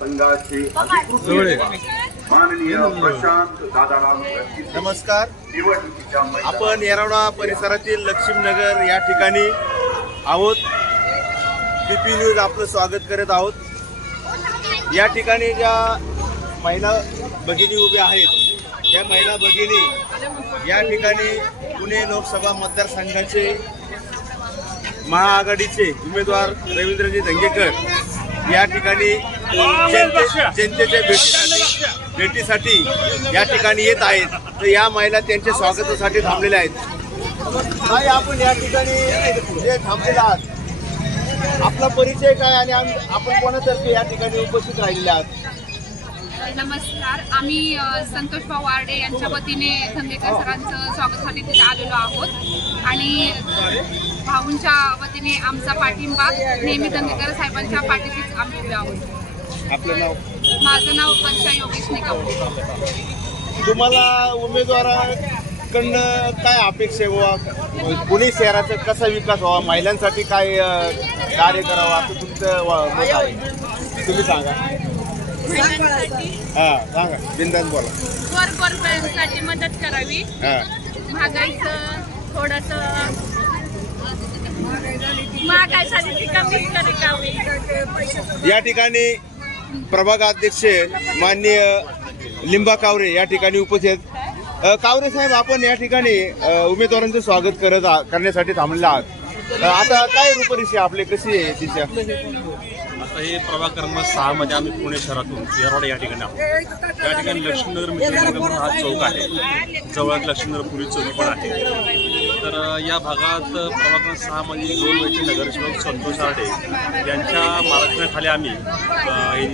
संघाचे माननीय प्रशांत दादाराम नमस्कार. निवडणुकीच्या आपण येरवडा परिसरातील लक्ष्मीनगर या ठिकाणी आहोत. पीपी न्यूज आपलं स्वागत करत आहोत. या ठिकाणी ज्या महिला भगिनी उभ्या आहेत त्या महिला भगिनी या ठिकाणी पुणे लोकसभा मतदारसंघाचे महाआघाडीचे उमेदवार रवींद्रजी धंगेकर या ठिकाणी जनतेच्या भेटीसाठी या ठिकाणी येत आहेत. तर या महिला त्यांच्या स्वागतासाठी थांबलेल्या आहेत. काय आपण या ठिकाणी जे थांबलेला आहात आपला परिचय काय आणि आपण कोणातर्फे या ठिकाणी उपस्थित राहिलेले आहात? नमस्कार. आम्ही संतोष भाऊ वार्डे यांच्या वतीने धंगेकर सरांचं स्वागतासाठी तिथे आलेलो आहोत आणि भाऊंच्या वतीने आमचा पाठिंबा नेहमी धंगेकर साहेबांच्या पाठीशीच आम्ही उभे आहोत. आपलं नाव? माझं नाव वर्षा योगेश निकम. तुम्हाला उमेदवाराकडनं काय अपेक्षा आहे? पुणे शहराचा कसा विकास व्हावा, महिलांसाठी काय कार्य करावं असं तुमचं मत आहे? तुम्ही सांगा. सांगा, बिनधास्त बोला. गोरगरिबांसाठी मदत करावी, महागाईचं थोडंसं महागाईसाठी कमी करावी. या ठिकाणी प्रभाग अध्यक्ष माननीय लिंबा कावरे या ठिकाणी उपस्थित. कावरे साहेब, आपण या ठिकाणी उमेदवारांचं स्वागत करण्यासाठी थांबलेले आहात. आता काय रूपरेषा आपली कशी आहे दिशा? आता हे प्रभाग क्रमांक 6 मध्ये आम्ही पुणे शहरातून येरवडा या ठिकाणी आहोत. या ठिकाणी लक्ष्मीनगर मित्र म्हणून हा चौक आहे. जवळच लक्ष्मीनगर पोलीस चौक पण आहे. तर या भागात प्रभाग क्रमांक 6 मध्ये 2 वेळचे नगरसेवक संतोष आर्डे यांच्या मार्गदर्शनाखाली आम्ही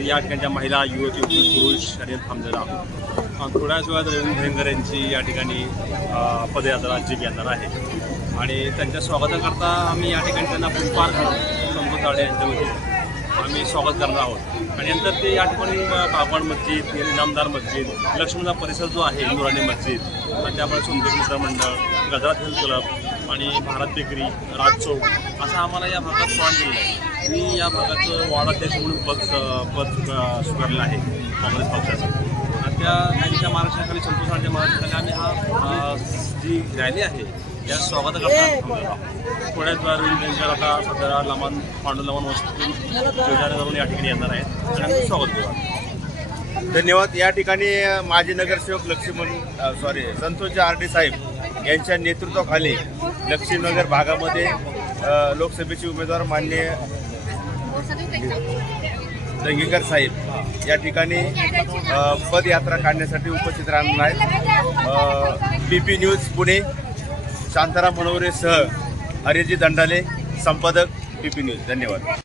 या ठिकाणच्या महिला, युवती, पुरुष यांनी थांबलेलो आहोत. थोड्याच वेळात रवींद्र धंगेकर यांची या ठिकाणी पदयात्रा जीप येणार आहे आणि त्यांच्या स्वागताकरता आम्ही या ठिकाणी त्यांना पुष्पहार घालून संतोष आर्डे यांच्या वतीने आम्ही स्वागत करणार आहोत. आणि नंतर ते या ठिकाणी कापड मस्जिद, इनामदार मस्जिद, लक्ष्मीनगर परिसर जो आहे नूरानी मस्जिद, आणि त्यामुळे सुंदर मित्र मंडळ, गजरात हेल्थ क्लब आणि भारत बेकरी, राज चौक असं आम्हाला या भागात पॉईंट दिलेलं आहे. मी या भागाचं वार्डाध्यक्ष म्हणून पद स्वीकारलेलं आहे काँग्रेस पक्षाचं. आणि त्यांच्या महाराष्ट्राखाली संतोष आर्डे महाराष्ट्राखाली आम्ही हा जी रॅली आहे या स्वागताकरता थोड्याच वेळा आता सध्या लमान पांडुलमान वस्तीतून करून या ठिकाणी येणार आहेत आणि आम्ही स्वागत करू. धन्यवाद. या ठिकाणी माजी नगरसेवक संतोष आर्डे साहेब यांच्या नेतृत्वाखाली लक्ष्मीनगर भागामध्ये लोकसभेचे उमेदवार माननीय धंगेकर साहेब या ठिकाणी पदयात्रा काढण्यासाठी उपस्थित राहणार आहेत. पीपी न्यूज पुणे, शांताराम मनोरेसह हरिजी दंडाले, संपादक पीपी न्यूज. धन्यवाद.